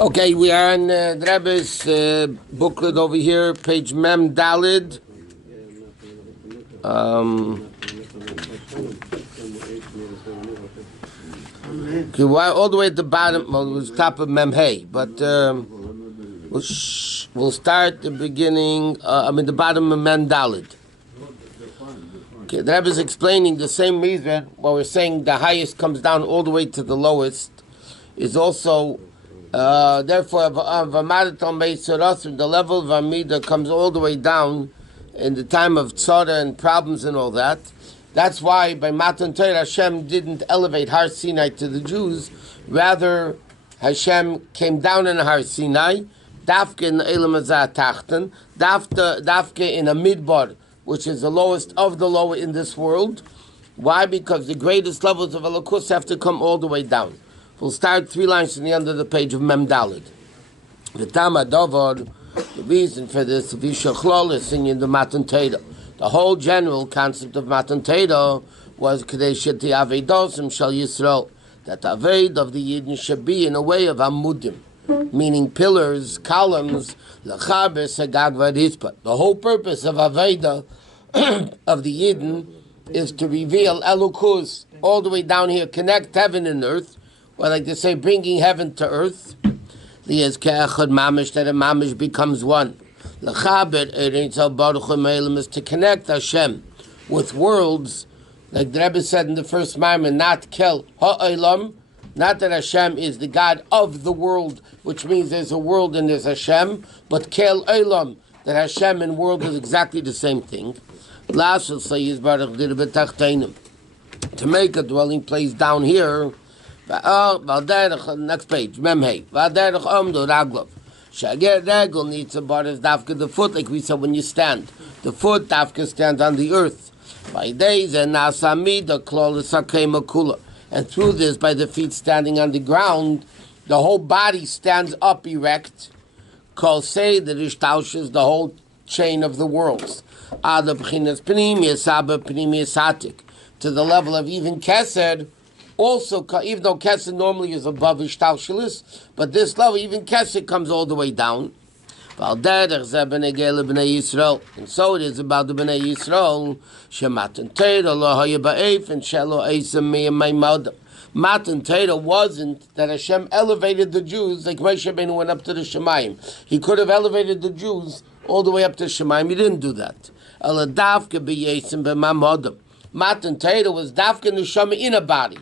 Okay, we are on the Rebbe's booklet over here, page Mem Dalid. Okay, all the way at the bottom, well, it was top of Mem Hey, but we'll start the beginning, the bottom of Mem Dalid. Okay, the Rebbe is explaining the same reason why we're saying the highest comes down all the way to the lowest, is also therefore, the level of Amida comes all the way down in the time of tzara and problems and all that. That's why by Matan Torah, Hashem didn't elevate Har Sinai to the Jews. Rather, Hashem came down in Har Sinai, Dafke in Elam Hazah Tachten, Dafke in a Midbar, which is the lowest of the lower in this world. Why? Because the greatest levels of Elokus have to come all the way down. We'll start 3 lines from the end of the page of Mem Dalid. The reason for this is in the Matan Torah. The whole general concept of Matan Torah was Kadeshet Avedosim Shal Yisrael, that the Aved of the Yidden should be in a way of Amudim, meaning pillars, columns, L'chaber Sagag Varispa. The whole purpose of Aveda of the Yidden is to reveal Elokus all the way down here, connect heaven and earth. Well, like they say, bringing heaven to earth. Lias ke'echad mamish, that a mamish becomes one. L'chaber ereitzel baruch ha'melim is to connect Hashem with worlds, like the Rebbe said in the first Maamar, not kel ha'olam, not that Hashem is the God of the world, which means there's a world and there's Hashem, but kel olam, that Hashem and world is exactly the same thing. L'ashel sayyid baruch dir b'tachteinim, to make a dwelling place down here. Next page, Memhei. Vaderech Omdo Raglov. Shager Regel needs a bar as Dafka the foot, like we said when you stand. The foot Dafka stands on the earth. By days and Nasami the Klolis Makula. And through this, by the feet standing on the ground, the whole body stands up erect. Kol say the Rishtaush the whole chain of the worlds. Ada Bchinas Pnimius Saba Pnimius Hatik. To the level of even Kesed. Also, even though Kesed normally is above Ishtalshalis, but this level, even Kesed comes all the way down. And so it is about the Bnei Yisrael. Matan Torah wasn't that Hashem elevated the Jews like Moshe Rabbeinu went up to the Shemayim. He could have elevated the Jews all the way up to Shemayim. He didn't do that. Matan Torah was dafka neshama in a body.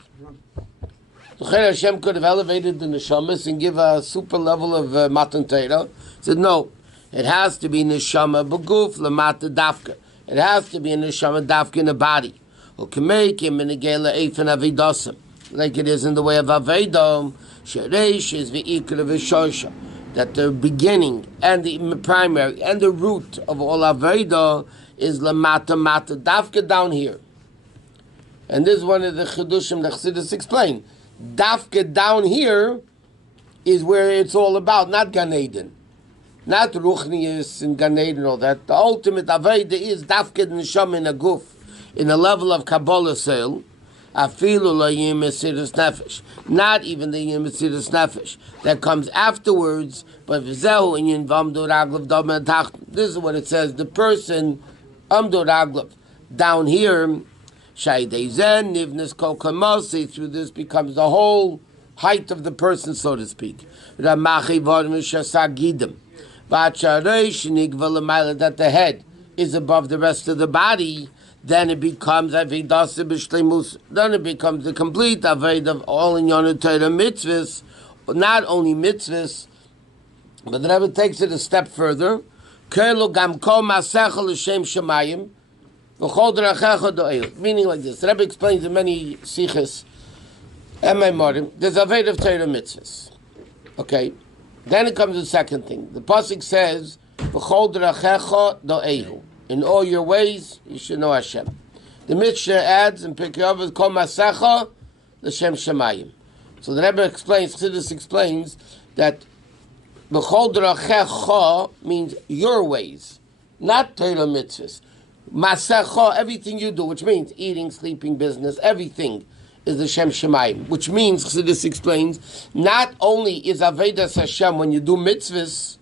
Hashem could have elevated the neshamas and give a super level of Matan Torah. He said no, it has to be neshama b'guf lamata dafka. It has to be a neshama dafka in a body. U'kamekim in a gela eifin avidosim, like it is in the way of avedom. Shereish is v'ikra v'shosha, that the beginning and the primary and the root of all aveda is lamata mata dafka down here. And this is one of the Chidushim that Chassidus explain. Dafka down here is where it's all about, not Gan Eden. Not Ruchnius and Gan Eden and all that. The ultimate Aveda is Dafka Neshama in a guf, in a level of Kabbalah sale. Afilu la yim mesiras nefesh. Not even the yim mesiras nefesh. That comes afterwards, but v'zehu in yin v'amdu raglav dom tacht. This is what it says. The person, amdu raglav, down here, through this becomes the whole height of the person, so to speak. That the head is above the rest of the body, then it becomes then it becomes the complete aved of all in Yonah Torah mitzvahs, but not only mitzvahs, but the Rebbe takes it a step further. Meaning like this. The Rabbi explains in many sichos and Maamarim, there's a Aved of Torah mitzvahs. Okay? Then it comes to the second thing. The pasuk says, V'chol d'rachecha do'ehu. In all your ways, you should know Hashem. The Mishnah adds and pick up with Kol Masecha L'Shem Shemayim. So the Rebbe explains, Chassidus explains that V'chol d'rachecha means your ways, not Torah mitzvahs. Masecha, everything you do, which means eating, sleeping, business, everything is the Shem Shemayim, which means, Chassidus explains, not only is Avedas Hashem when you do mitzvahs,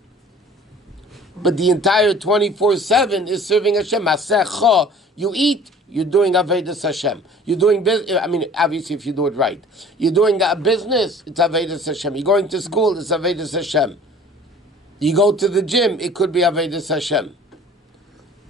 but the entire 24/7 is serving Hashem. Masecha, you eat, you're doing Avedas Hashem. You're doing business, I mean, obviously if you do it right. You're doing a business, it's Avedas Hashem. You're going to school, it's Avedas Hashem. You go to the gym, it could be Avedas Hashem.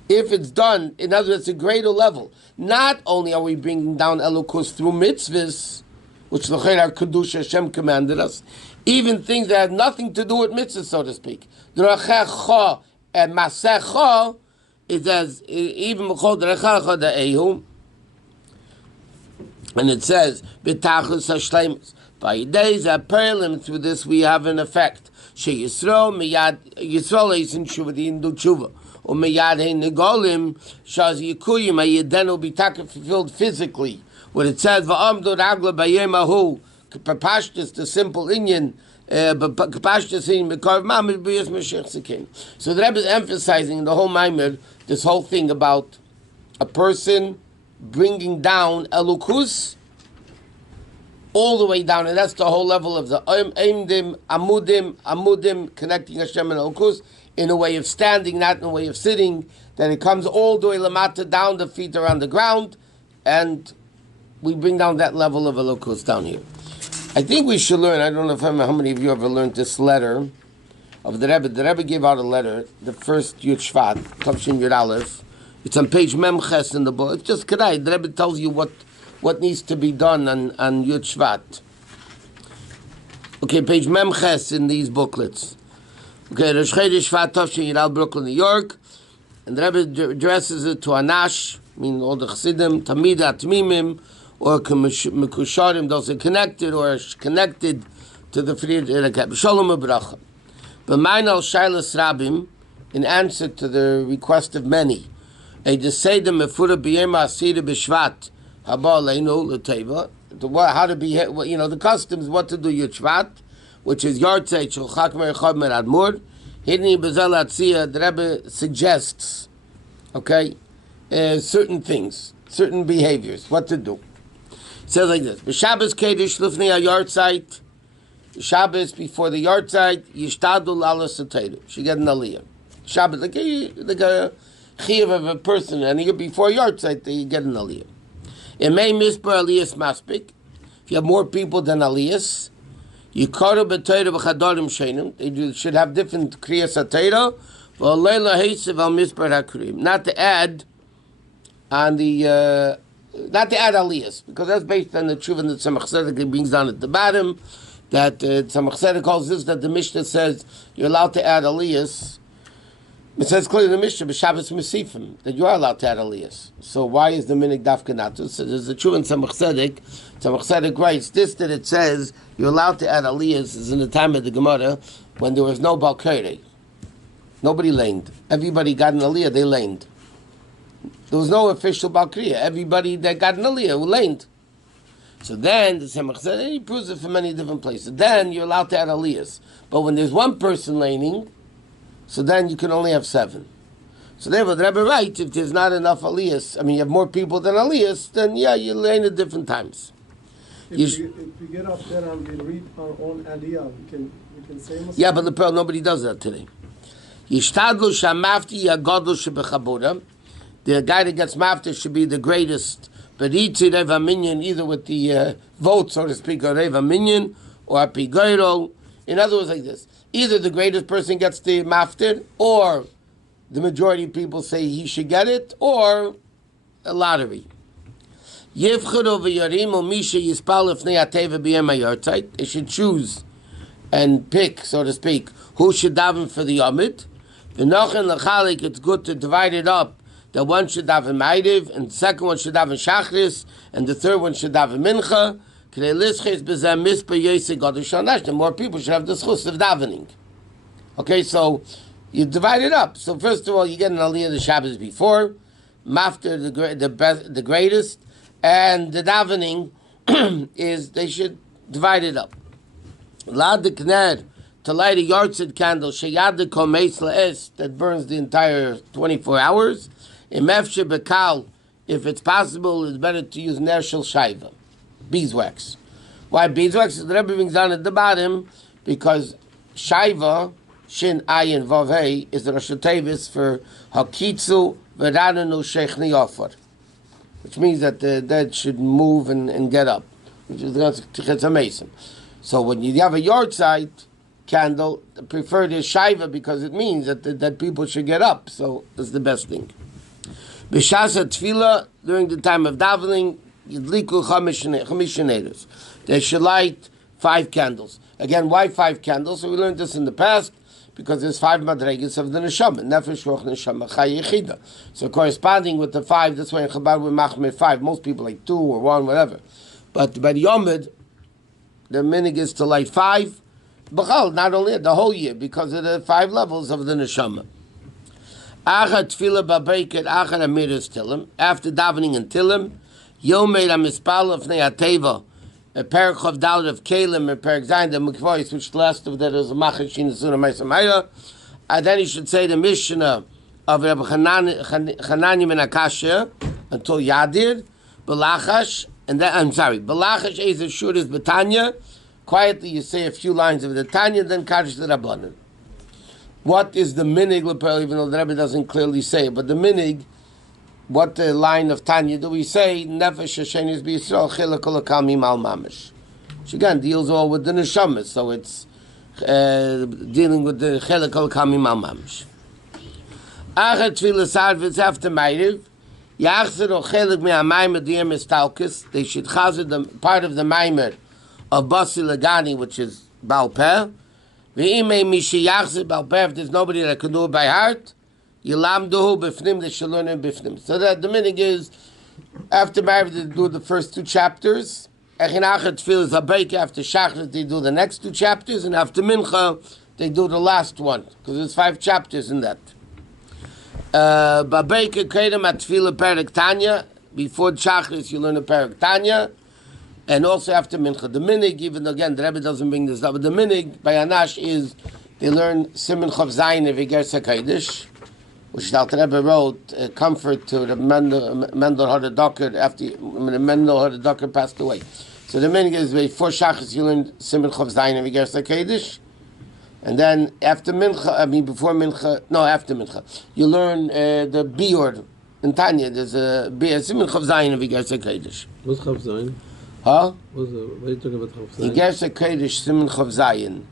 If it's done, in other words, a greater level. Not only are we bringing down Elokus through mitzvahs, which our Kedush Hashem commanded us, even things that have nothing to do with mitzvahs, so to speak. Drachecha and Masecha, it says, even B'chol Drachecha Da'ehu, and it says, B'tachus HaShleimus. By days that prelim, through this we have an effect. She Yisrael, Miyad, Yisrael is in Tshuva, the Hindu Tshuva. Umiyad Hein Negolim, Shaz Yikuyim, Ayedenu B'taka fulfilled physically. When it says, Va'amdu Ragla Bayemahu, Kapashtis, the simple Indian, Kapashtis in Mekarv Mamid B'yas Mashiach Sekin. So the Rebbe is emphasizing in the whole Maamar, this whole thing about a person bringing down Elukus all the way down, and that's the whole level of the Aimdim, Amudim, connecting Hashem and Elukus, in a way of standing, not in a way of sitting, that it comes all the way lamata down, the feet are on the ground, and we bring down that level of Elokus down here. I think we should learn, I don't know how many of you ever learned this letter of the Rebbe. The Rebbe gave out a letter, the first Yud Shvat, Tavshin Yud Aleph. It's on page Memches in the book. It's just Kedai. The Rebbe tells you what needs to be done on Yud Shvat. Okay, page Memches in these booklets. Okay, Rosh Chodesh Shvat Tavshin Yud Aleph, Brooklyn, New York. And the Rebbe addresses it to Anash, meaning all the Chassidim, Tamid Atmimim, or Mekusharim, those are connected or connected to the Friedrich Shalom Bracha. But mine al Shailas Rabim, in answer to the request of many, a Desedim Mefura B'yema Asira B'Shvat, Haba Leinu L'Teva, how to be, the customs, what to do Yud Shvat, which is Yartzeit Shulchak Merechad Meradmur, Hidni Bezel Atzia, the Rebbe suggests, certain things, certain behaviors, what to do. It says like this: B'Shabbos Kedish Lufnei HaYartzeit, Shabbos before the Yartzeit, Yishtadul Ala Sateiru. She get an aliyah. Shabbos like a chiyuv of a person, and a year before Yartzeit, they get an aliyah. It may misper aliyas maspik. If you have more people than aliyas, Yikaru b'Torah b'Chadarim Sheinim. They should have different kriyas atayra. V'Aleila Heisev al misper hakrim. Not to add on the. Not to add aliyas, because that's based on the tshuva that Tzemach Tzedek brings down at the bottom, that Tzemach Tzedek calls this, that the Mishnah says you're allowed to add aliyas. It says clearly in the Mishnah, B'Shabbos Mesifim, that you are allowed to add aliyas. So why is the minig dafka not to? So there's a tshuva in Tzemach Tzedek. Tzemach Tzedek writes this, that it says you're allowed to add aliyas is in the time of the Gemara when there was no balkere. Nobody laned. Everybody got an aliyah, they laned. There was no official Balkriya. Everybody that got an aliyah who laned. So then, the Tzemach said, he proves it from many different places. Then you're allowed to add aliyahs. But when there's one person laning, so then you can only have 7. So therefore, the Rebbe writes, if there's not enough aliyahs, you have more people than aliyahs, then you lane at different times. If we get up there and we read our own aliyah, we can say Muslim. Yeah, but the pearl, nobody does that today. Yishtadlu shamafti yagodlu shebechabura. The guy that gets mafta should be the greatest. But Itzi Reva Minyan, either with the vote, so to speak, or Reva Minyan, or Pigoiro. In other words, like this. Either the greatest person gets the maftir, or the majority of people say he should get it, or a lottery. They should choose and pick, so to speak, who should daven for the Yomid. It's good to divide it up. That one should daven Ma'ariv, and the second one should daven Shachris, and the third one should daven Mincha. The more people should have the schus of davening. Okay, so you divide it up. So first of all, you get an aliyah the Shabbos before, mafter the greatest, and the davening is they should divide it up. Lad the kner, to light a yahrzeit candle, sheyad the komeis la'es, that burns the entire 24 hours. If it's possible, it's better to use ner shel shaiva. beeswax. Why beeswax? The Rebbe brings down at the bottom because Shaiva, Shin Ayin Vav Hey, is the Rosh Tevis for Hakitzu V'Rananu Shechni Ofar, which means that the dead should move and get up, which is the Tichitz Mason. So when you have a yahrzeit candle, the preferred is Shaiva because it means that people should get up. So it's the best thing. B'shas Tefillah, during the time of davening, Yidliku Chamishaneres. They should light 5 candles. Again, why 5 candles? So we learned this in the past, because there's 5 madregas of the neshama, nefesh, ruach, neshama, chay, yechida. So corresponding with the 5, that's why in Chabad we machmir 5. Most people like 2 or 1, whatever. But by the Yomid, the minig is to light 5. B'chal, not only the whole year, because of the 5 levels of the neshama. Achad tefillah b'beiket, achad amiris tilim. After davening in tilim, Yomid amispal of ne'ateva, a parak of Dalit of Kalim, a parak Zayin, the Mekvois, which the last of that is a Machashin, the Sunnah Meisamaya. And then he should say the Mishnah of Rabbi Chanani ben Akashya until Yadir, Belachash, and then, I'm sorry, Belachash is as short as Betanya. Quietly you say a few lines of the Tanya, then Kaddish the Rabbanan. What is the minig, even though the Rebbe doesn't clearly say it, but the minig, what the line of Tanya do we say? Nefesh Hashem is b'Yisrael chilek kol hakalmim al mamish. Which again deals all with the neshamas, so it's dealing with the chilek kol hakalmim al mamish. Achar tefillas arvitz after Ma'ariv, yachzer o chilek me'amaymer diyem estalkes. They should chazer the part of the maimer of Basi Lagani, which is Baal Peh. Ve'imei mishi yachzer Baal Peh, if there's nobody that can do it by heart, Yilamduhu b'fnim, they should learn it b'fnim. So that the minig is, after Maamarim they do the first 2 chapters, Echin Achad Tefillah Zabeik, after Shachrit they do the next 2 chapters, and after Mincha they do the last one, because there's 5 chapters in that. Babeik Kedem at Tefillah Perek Tanya, before Shachrit you learn a Perek Tanya, and also after Mincha. The minig, even though again the Rebbe doesn't bring this up, but the minig by Anash is, they learn Siman Chav Zayin of Igersa Kodesh, which the Alter Rebbe wrote, comfort to the Mendel Hadadoker after when Mendel Hadadoker passed away. So the meaning is before Shachris you learn Siman Chav Zayin and Vigersa Kodesh, and then after Mincha, before Mincha, no, after Mincha, you learn the Bior in Tanya. There's a Siman Chav Zayin and Vigersa Kodesh. What's Chav Zayin? Huh? What are you talking about Chav Zayin? Vigersa Kodesh, Siman Chav Zayin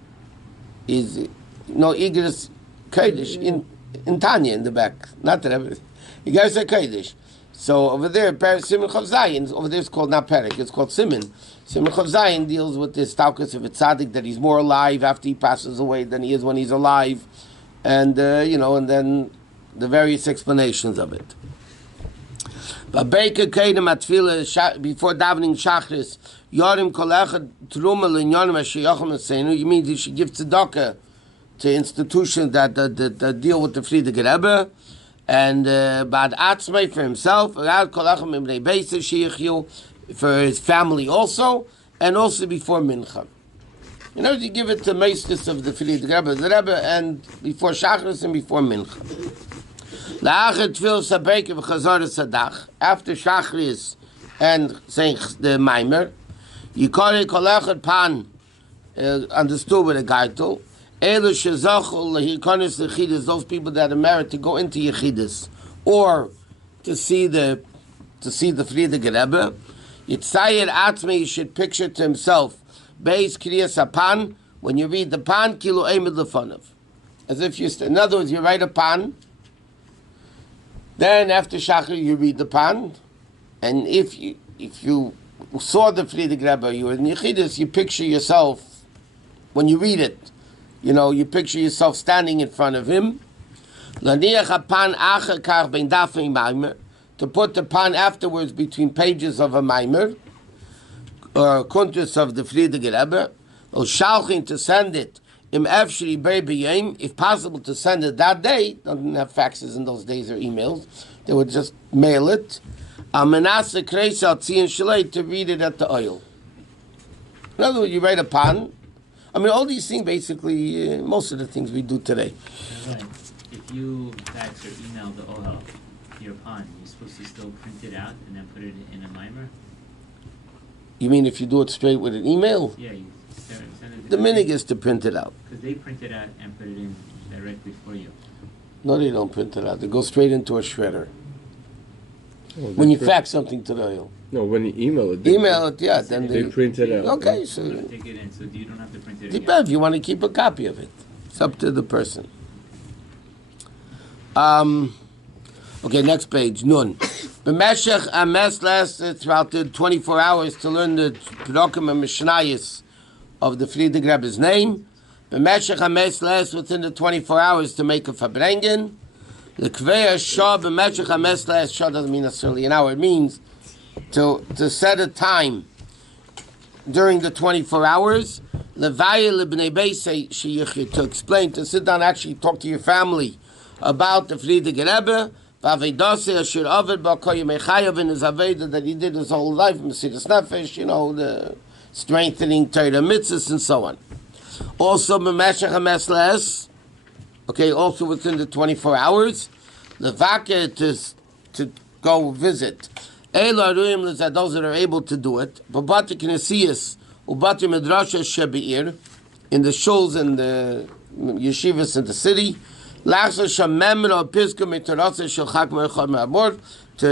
is Igris Kodesh in Tanya in the back, not that everything. You guys say Kodesh. So over there, Siman Chav Zayin, over there it's called not Perek, it's called Siman. Siman Chav Zayin deals with this stalkus of a tzaddik, that he's more alive after he passes away than he is when he's alive, and and then the various explanations of it. But Beika Kedem Atfila before davening Shachris, Yorim Kolechad Truma Linyonim Ashiyachim Asenu. You mean you should give tzedakah to institutions that deal with the Friedrich Rebbe, and Bad Atzmei for himself, for his family also, and also before Mincha. You give it to Meisters of the Friedrich Rebbe, the Rebbe, and before Shachris and before Mincha. After Shachris and saying the Maimer, you call it Kolechad Pan, understood with a gaitel. Those people that are married to go into Yechidus or to see the Friedrich Rebbe, Yitzayir Atzme, you should picture to himself, Beis Kriyas Pan, when you read the Pan, Kilo Eimid Lefonav. As if in other words, you write a Pan, then after Shachar you read the Pan, and if you saw the Friedrich Rebbe, you were in Yechidus, you picture yourself, when you read it, you picture yourself standing in front of him. To put the pan afterwards between pages of a Maimer, or kuntus of the Friedrich Rebbe, or shalchin to send it, if possible to send it that day. Don't have faxes in those days or emails. They would just mail it. To read it at the oil. In other words, you write a pan. All these things, basically, most of the things we do today. Right. If you fax or email the OL, your pond, you're supposed to still print it out and then put it in a mimer? You mean if you do it straight with an email? Yeah, you send it. The minig is to print it out. Because they print it out and put it in directly for you. No, they don't print it out. They go straight into a shredder. Oh, When you fax something to the oil. No, when you email it. Email it, yeah. Then They print it out. Okay, so Take it in, so you don't have to print it again. depends if you want to keep a copy of it. It's up to the person. Okay, next page. Nun. B'meshech ames lasted throughout the 24 hours to learn the Pedokim and Mishnayos of the Friedrich Rebbe's name. B'meshech ames lasted within the 24 hours to make a fabrengen. The Kveya Shah b'meshech ames last Shah doesn't mean necessarily an hour. It means to set a time during the 24 hours. Levaya lebnei beis sheyichid, to explain, to sit down, actually talk to your family about the Friedrich Rebbe. V'avedase asher aved b'koyim echayav, in his aveda that he did his whole life, Mesiras Nefesh, the strengthening Torah mitzvahs and so on. Also, b'meshech hames les, okay, also within the 24 hours, levake to go visit. Eila ruim lezad, those that are able to do it. B'bati knesiyas ubati medrasha shebeir, in the shuls and the yeshivas in the city. To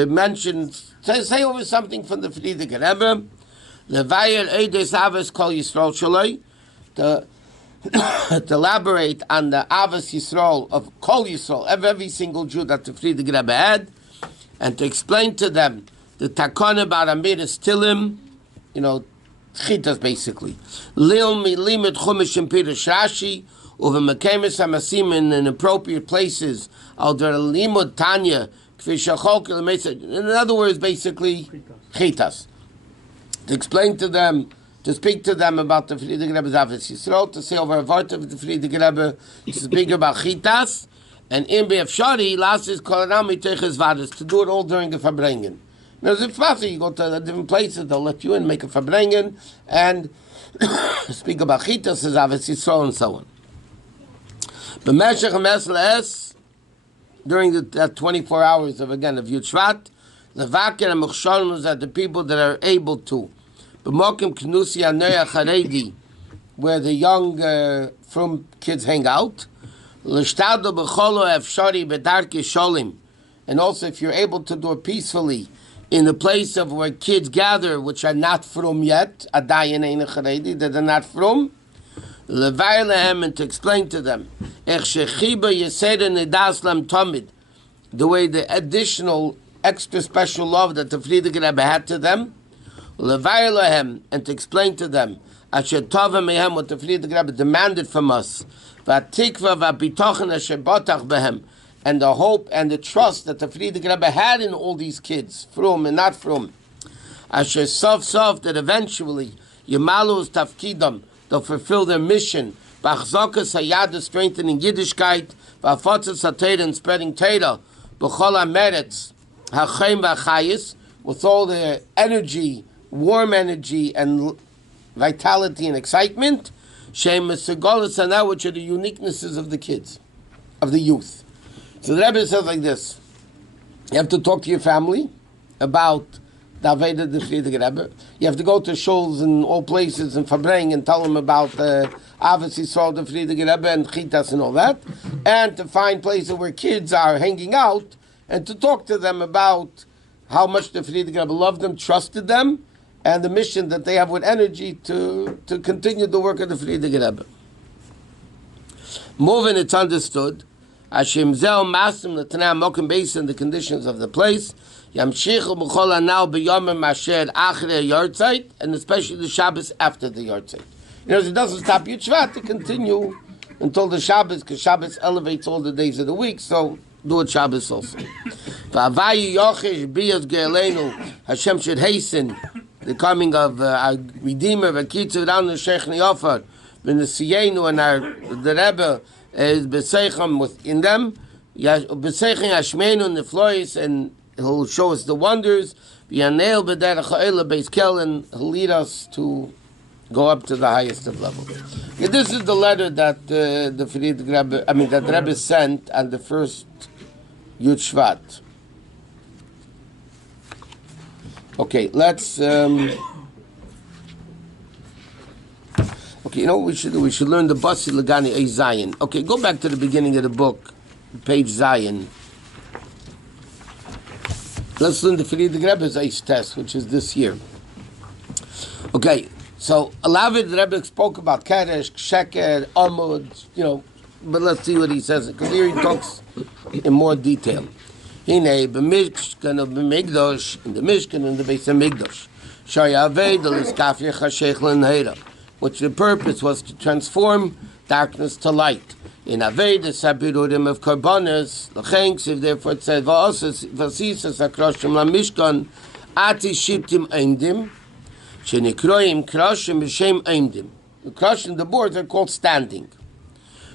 mention, to say over something from the Friedrich Rebbe, to elaborate on the Avos Yisrael of Kol Yisrael, every single Jew that the Friedrich Rebbe had, and to explain to them the Takana Baramiris Tilim, Chitas basically. Lil Milimit Chumash and Pirush Rashi, over Mekemis Hamasim in appropriate places, al der limud Tanya, in other words, basically, chitas. To explain to them, to speak to them about the Friedrich Rebbe's Avos Yisrael, to say over a word of the Friedrich Rebbe, to speak about chitas, and in Be'efshari, last is kolanami teches vadas, to do it all during the Fabrengen. Now, if possible, you go to different places, they'll let you in, make a Fabrengen, and speak about chitas, as Avos Yisrael, and so on. B'meshech hames during that 24 hours of Yud Shvat, levaker and muchshalim is that the people that are able to. B'mokim knusi anoya charedi, where the young from kids hang out. L'shtado b'cholo efshari b'darke sholim, and also if you're able to do it peacefully in the place of where kids gather, which are not from yet, adayin ein charedi, that are not from. Levayilahem, and to explain to them the way the additional extra special love that the Friedrich Rebbe had to them. Levayilahem, and to explain to them asher tova mehem, what the Friedrich Rebbe demanded from us, v'atikva v'abitochen asher botach behem, and the hope and the trust that the Friedrich Rebbe had in all these kids, from and not from, asher sof sof, that eventually yemalu tafkidam, they'll fulfill their mission. B'achzokas hayad, strengthening Yiddishkeit. V'afotzas haTorah, and spreading Torah. B'chol hameretz hachem v'achayis, with all the energy, warm energy, and vitality and excitement. Shem mesegolas hana, which are the uniquenesses of the kids, of the youth. So the Rebbe says like this: you have to talk to your family about the Aveda the Friedrich Rebbe. You have to go to shuls in all places and Fabreng and tell them about the Avos Yisrael, the Friedrich Rebbe, and Chitas and all that, and to find places where kids are hanging out and to talk to them about how much the Friedrich Rebbe loved them, trusted them, and the mission that they have with energy to continue the work of the Friedrich Rebbe. Moving, it's understood. Hashem zeh masim l'tanei mokim based on the conditions of the place. Yamshichu b'chol hanal b'yomim asher achrei yortzeit, and especially the Shabbos after the yortzeit. It doesn't stop Yud Shvat to continue until the Shabbos, because Shabbos elevates all the days of the week, so do it Shabbos also. V'avayi yochesh biyas ge'eleinu, Hashem should hasten the coming of our Redeemer, v'kitzu down the Sheikh Neofar, v'nesiyenu, and the Rebbe is b'seichem within them, b'seichem yashmeinu in the flois, and he'll show us the wonders, v'yaneil b'derech ha'ela beis kel, and he'll lead us to go up to the highest of levels. Okay, this is the letter that the Friedrich Rebbe, that Rebbe sent on the first Yud Shvat. Okay, let's Okay, you know what we should do? We should learn the Basi Lagani A Zion. Okay, go back to the beginning of the book, page Zion. Let's learn the Friedrich Rebbe's Ace test, which is this year. Okay, so Alavid Rebbe spoke about Kadesh, Sheker, Amud, but let's see what he says, because here he talks in more detail. Hine, b'mishkan of b'migdosh, in the Mishkan and the Beis HaMikdash. Shaya Avedel is Kafir Chashech L'Nheira, which the purpose was to transform darkness to light. In Aveda Sabirudim of Karbonis, L'chenksiv, therefore it said, V'asas akroshim la'mishkan, ati shiptim eimdim, shenikroim kroshim b'shem eimdim. The kroshim, the boards are called standing.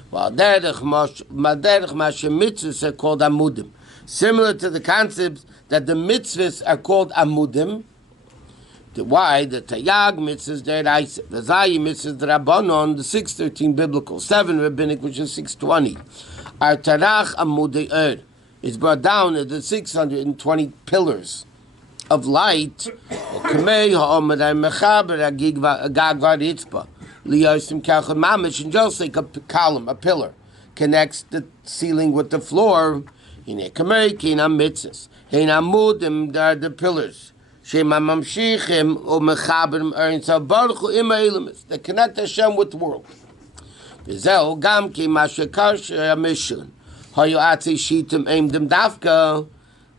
While derech mashem mitzvahs are called amudim. Similar to the concepts that the mitzvahs are called amudim. Why? The Tayag mitzvahs, the Zayi mitzvahs, the Rabbanon, the 613 biblical, 7 rabbinic, which is 620. Our Tarach Amudei is brought down at the 620 pillars of light. And just like a column, a pillar, connects the ceiling with the floor. They are the pillars. That connect Hashem with the world.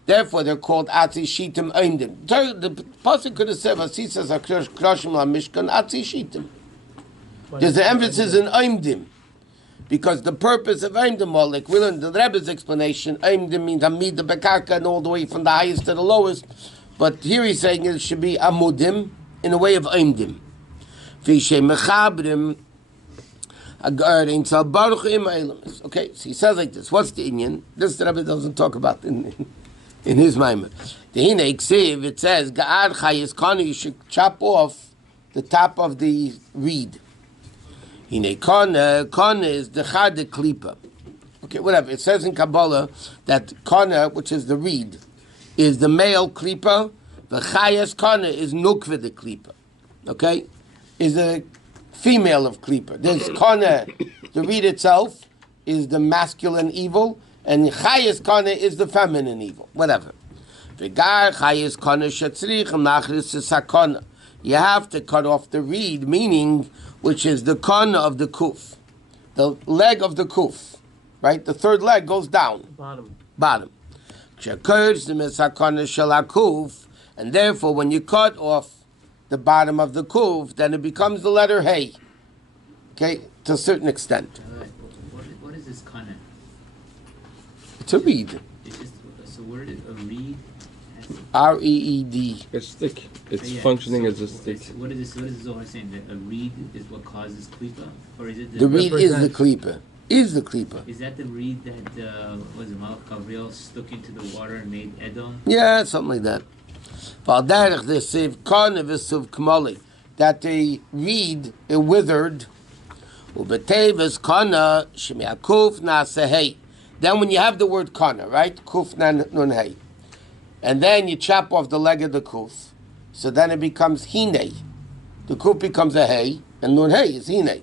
Therefore, they're called Atzi Shitim Eimdim. The pasuk could have said, "Vasisas Akroshim LaMishkan Atzi Shitim." There's the emphasis in Eimdim, because the purpose of Eimdim, like we learned the Rebbe's explanation, Eimdim means Hamid the Bekarka, and all the way from the highest to the lowest. But here he's saying it should be amudim in a way of eimdim. Okay, so he says like this. What's the Indian? This the Rabbi doesn't talk about in his Maamar. The Hine Ksiv, it says, Ga'ad Chayis Kani, you should chop off the top of the reed. Hine Kana is the Chad Klipa. Okay, whatever. It says in Kabbalah that Kana, which is the reed, is the male klipa, the chayas kana is nukva the klipa. Okay? Is a female of klipa. There's kana, the reed itself, is the masculine evil, and chayas kana is the feminine evil. Whatever. V'gar chayas kana shetzrich nachris sakana. You have to cut off the reed, meaning, which is the kana of the kuf. The leg of the kuf. Right? The third leg goes down. Bottom. And therefore, when you cut off the bottom of the kuf, then it becomes the letter hey. Okay, to a certain extent. What is this kana? It's a reed. So where did a reed? R-E-E-D. A stick. It's functioning as a stick. What is this all saying? That a reed is what causes klipa, or is it the reed is the klipa? Is the klipa? Is that the reed that was Malach Gabriel stuck into the water and made Edom? Yeah, something like that. That the reed it withered. Then when you have the word kana, right? Kuf nun hey. And then you chop off the leg of the kuf. So then it becomes hine. The kuf becomes a hey, and nun hey is hine.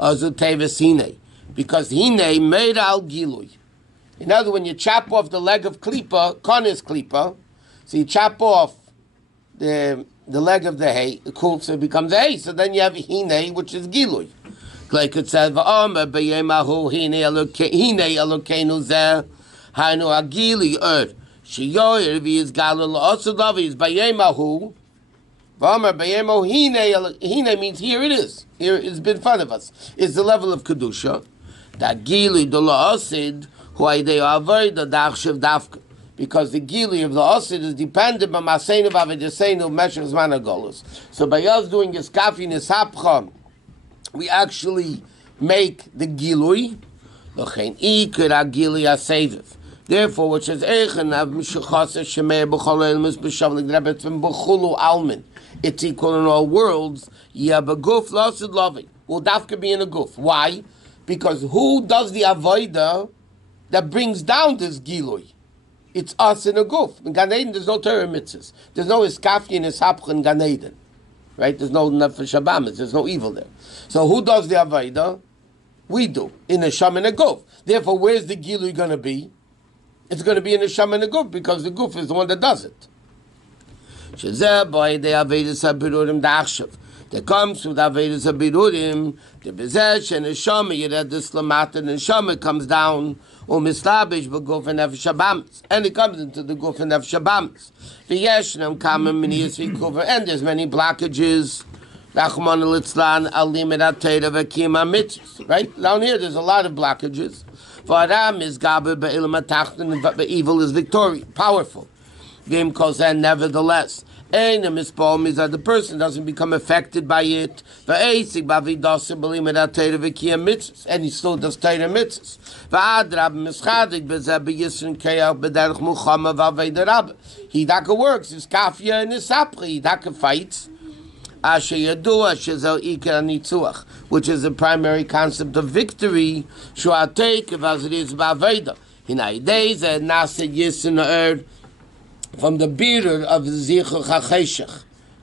Azutevis hine. Because hine made al gilui. In other words, when you chop off the leg of klipa, kana is klipa, so you chop off the leg of the hay, the kuf, so it becomes a hay. So then you have hine, which is gilui. Like it says, "Va'omer b'yemahu hine elokeinu zeh hainu agili sheyoyer v'yiz galul osadav is b'yemahu." Va'omer b'yemahu hine means here it is. Here it's been in front of us. It's the level of kedusha. That gili the la'asid who they avoid the dachshav dafka, because the gili of the asid is dependent on maseinu v'avidaseinu meshach zman hagolus. So by us doing this kafi nishapcha, we actually make the gilui. L'chein ikar agili aseviv. Therefore, which is eichen av mishachas shemei b'chol elmus b'shavlik rebet from b'chulu almin. It's equal in all worlds. Yeah, but guf lasid loving will dafka be in a guf. Why? Because who does the avodah that brings down this gilui? It's us in a guf. In Gan Eden, there's no Torah mitzvahs. There's no iskafki and ishapcha in Gan Eden. right? There's no nefesh habamis. There's no evil there. So who does the avodah? We do in a sham and a guf. Therefore, where's the gilui going to be? It's going to be in the sham and the guf because the guf is the one that does it. Shezeh boy the avodas habirurim da'achshav. That comes through the avodas habirurim, the bezesh and the shama. You read this lamata and the shama comes down. Umislabish b'guf and nefesh habamis, and it comes into the guf and nefesh habamis. V'yeshnam kamem miniyas v'kuver, and there's many blockages. Rachman litzlan alim edatera v'kima mitzvos. Right down here, there's a lot of blockages. V'aram is gaber be'ilam atachton, but evil is victorious, powerful. V'im kozen, nevertheless. And the person doesn't become affected by it. And he still does Torah mitzvahs. He daka works, his kafia and his sapri, he daka fights. Which is the primary concept of victory. From the beard of Zichur HaCheshech.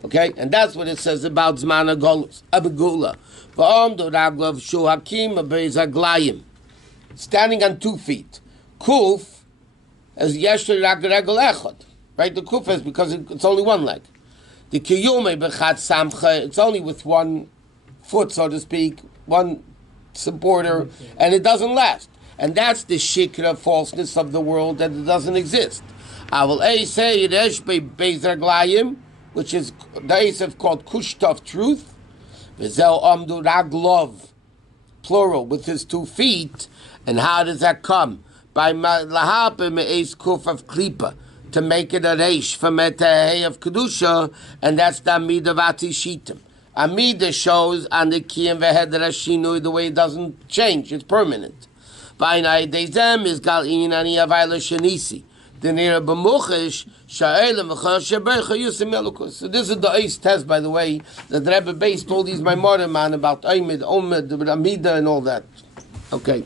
Okay? And that's what it says about Zman HaGolus. Abigula. V'omdo raglav shu hakim abeis aglayim. Standing on 2 feet. Kuf as yeshter regel echad. Right? The kuf is because it's only one leg. The kiyume bechat samcha, it's only with 1 foot, so to speak, 1 supporter, and it doesn't last. And that's the shikra falseness of the world, that it doesn't exist. I will say Resh Bezer Glayim, which is the Yosef called Kushtov truth. Vizel Amdu Raglov, plural, with his 2 feet. And how does that come? By Lahape Me'ez Kuf of Klipa, to make it a Reish from Etahei of Kedusha, and that's the Amida Vati Shitim. Amida shows on the Kiyam Veheder Ashinu the way it doesn't change, it's permanent. By Naidezem is Gal'in Ani Availa Shanisi. So this is the Eis test, by the way, that the Rebbe based all these Maamarim on about Omed, the Amida, and all that. Okay.